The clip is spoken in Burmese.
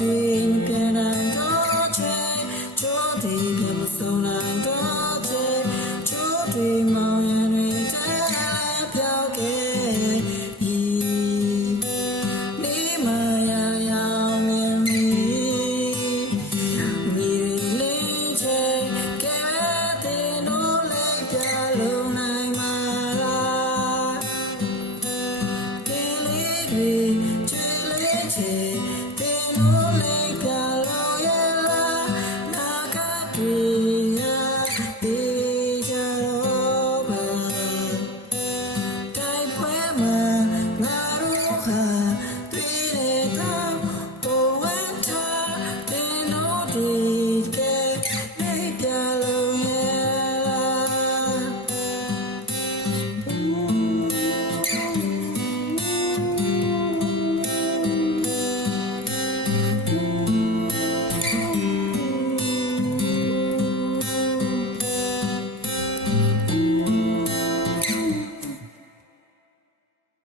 တွေပြန်နိုင်တော့ချေချိုးတွေပြန်မဆုံးနိုင်တော့ချေချိုးတွေမောင်ရံတွေတဲပြောက်ခဲ့ဤလေးမရရောင်မြင်မီမိလေးချေကဲတဲ့လို့လေးပြလုံးနိုင်မှာလားကဲလေးတွေ